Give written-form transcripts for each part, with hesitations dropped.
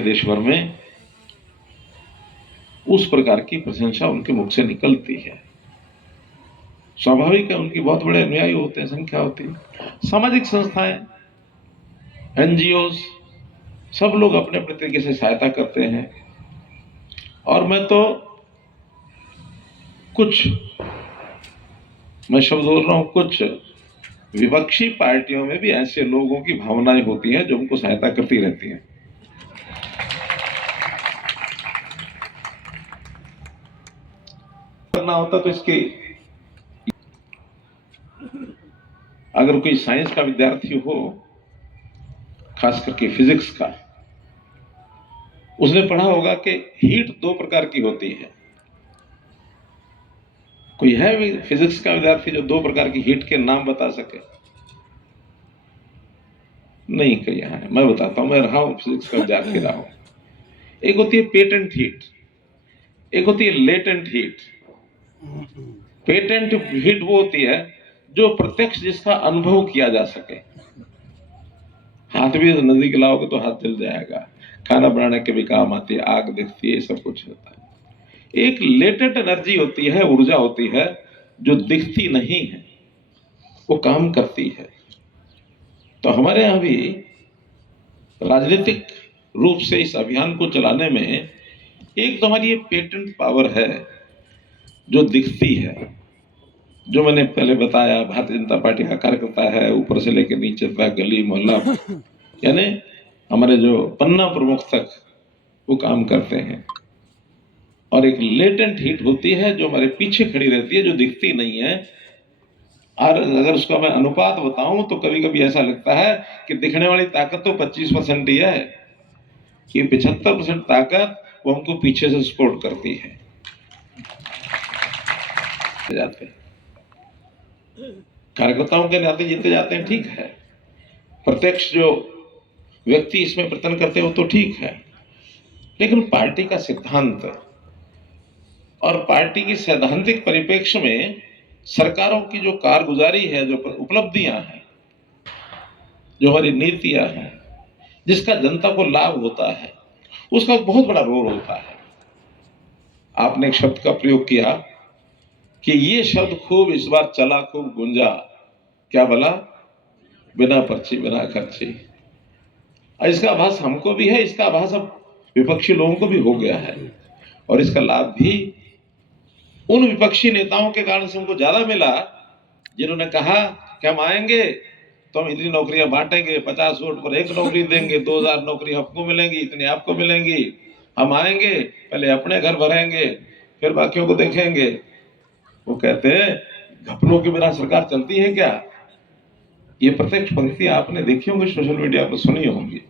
देश भर में उस प्रकार की प्रशंसा उनके मुख से निकलती है। स्वाभाविक है, उनकी बहुत बड़े अनुयायी होते हैं, संख्या होती है। सामाजिक संस्थाएं, एनजीओ, सब लोग अपने अपने तरीके से सहायता करते हैं। और मैं शब्द बोल रहा हूं, कुछ विपक्षी पार्टियों में भी ऐसे लोगों की भावनाएं होती हैं जो उनको सहायता करती रहती हैं। करना होता तो इसके, अगर कोई साइंस का विद्यार्थी हो, खास करके फिजिक्स का, उसने पढ़ा होगा कि हीट दो प्रकार की होती है। कोई है फिजिक्स का विद्यार्थी जो दो प्रकार की हीट के नाम बता सके? नहीं कोई यहां है। मैं बताता हूं, मैं रहा हूं, फिजिक्स का विद्यार्थी रहा हूं। एक होती है पेटेंट हीट, एक होती है लेटेंट हीट। पेटेंट हीट वो होती है जो प्रत्यक्ष जिसका अनुभव किया जा सके। हाथ भी नजदीक लाओगे तो हाथ जल जाएगा। खाना बनाने के भी काम आती है, आग दिखती है, सब कुछ होता है। एक लेटेंट एनर्जी होती है, ऊर्जा होती है जो दिखती नहीं है, वो काम करती है। तो हमारे यहां भी राजनीतिक रूप से इस अभियान को चलाने में एक तो हमारी ये पेटेंट पावर है जो दिखती है, जो मैंने पहले बताया, भारतीय जनता पार्टी का कार्यकर्ता है, ऊपर से लेकर नीचे तक, गली मोहल्ला, यानी हमारे जो पन्ना प्रमुख तक वो काम करते हैं। और एक लेटेंट हीट होती है जो हमारे पीछे खड़ी रहती है, जो दिखती नहीं है। और अगर उसका मैं अनुपात बताऊं तो कभी कभी ऐसा लगता है कि दिखने वाली ताकत तो 25% ही है, कि 75% ताकत वो हमको पीछे से सपोर्ट करती है। जाते हैं कार्यकर्ताओं के नाते जीते जाते हैं, ठीक है। प्रत्यक्ष जो व्यक्ति इसमें प्रयत्न करते हैं वो तो ठीक है, लेकिन पार्टी का सिद्धांत और पार्टी की सैद्धांतिक परिप्रेक्ष्य में सरकारों की जो कारगुजारी है, जो उपलब्धियां हैं, जो हमारी नीतियां हैं, जिसका जनता को लाभ होता है, उसका बहुत बड़ा रोल होता है। आपने एक शब्द का प्रयोग किया कि ये शब्द खूब इस बार चला, खूब गूंजा, क्या बोला? बिना पर्ची बिना खर्ची। इसका आभास हमको भी है, इसका आभास अब विपक्षी लोगों को भी हो गया है। और इसका लाभ भी उन विपक्षी नेताओं के कारण से हमको ज्यादा मिला जिन्होंने कहा कि हम आएंगे तो हम इतनी नौकरियां बांटेंगे, 50 वोट पर एक नौकरी देंगे, 2000 नौकरी आपको मिलेंगी, इतनी आपको मिलेंगी। हम आएंगे, पहले अपने घर भरेंगे, फिर बाकियों को देखेंगे। वो कहते हैं घपलों के बिना सरकार चलती है क्या? ये प्रत्यक्ष पंक्ति आपने देखी होंगी, सोशल मीडिया पर सुनी होंगी।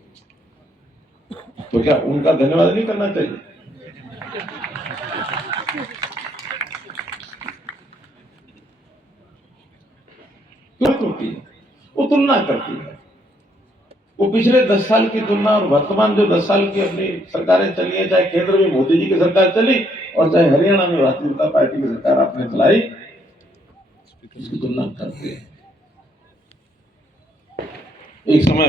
तो क्या उनका धन्यवाद नहीं करना चाहिए? क्यों होती है? वो तुलना करती है। वो पिछले 10 साल की तुलना और वर्तमान जो 10 साल की अपनी सरकारें चली है, चाहे केंद्र में मोदी जी की सरकार चली और चाहे हरियाणा में भारतीय जनता पार्टी की सरकार आपने चलाई, इसकी तुलना करते हैं। एक समय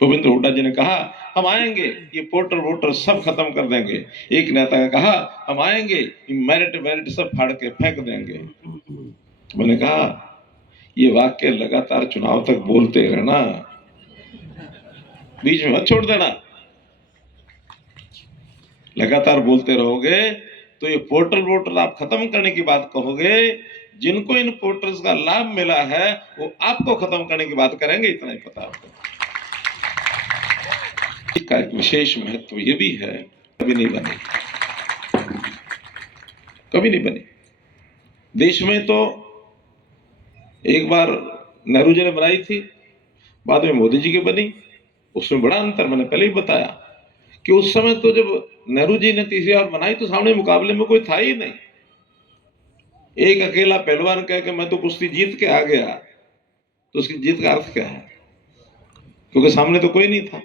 भूपेंद्र हुड्डा जी ने कहा हम आएंगे, ये पोर्टर वोटर सब खत्म कर देंगे। एक नेता ने कहा हम आएंगे, मेरिट वेरिट सब फाड़ के फेंक देंगे। मैंने कहा ये वाक्य लगातार चुनाव तक बोलते रहना, बीच में मत छोड़ देना। लगातार बोलते रहोगे तो ये पोर्टल वोटर आप खत्म करने की बात कहोगे, जिनको इन पोर्टल्स का लाभ मिला है वो आपको खत्म करने की बात करेंगे, इतना ही पता आपको। इसका एक विशेष महत्व ये भी है, कभी नहीं बने, कभी नहीं बने। देश में तो एक बार नेहरू जी ने बनाई थी, बाद में मोदी जी की बनी। उसमें बड़ा अंतर मैंने पहले ही बताया कि उस समय तो जब नेहरू जी ने तीसरी बार बनाई तो सामने मुकाबले में कोई था ही नहीं। एक अकेला पहलवान कह के मैं तो कुश्ती जीत के आ गया, तो उसकी जीत का अर्थ क्या है? क्योंकि सामने तो कोई नहीं था।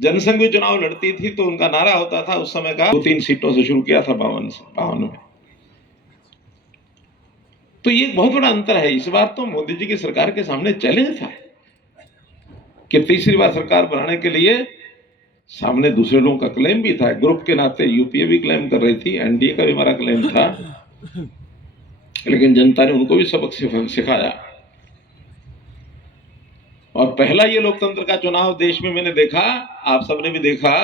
जनसंघ भी चुनाव लड़ती थी तो उनका नारा होता था उस समय का, 2-3 सीटों से शुरू किया था 52 में। तो ये बहुत बड़ा अंतर है। इस बार तो मोदी जी की सरकार के सामने चैलेंज था कि तीसरी बार सरकार बनाने के लिए सामने दूसरे लोगों का क्लेम भी था, ग्रुप के नाते यूपीए भी क्लेम कर रही थी, एनडीए का भी हमारा क्लेम था, लेकिन जनता ने उनको भी सबक सिखाया। और पहला ये लोकतंत्र का चुनाव देश में मैंने देखा, आप सबने भी देखा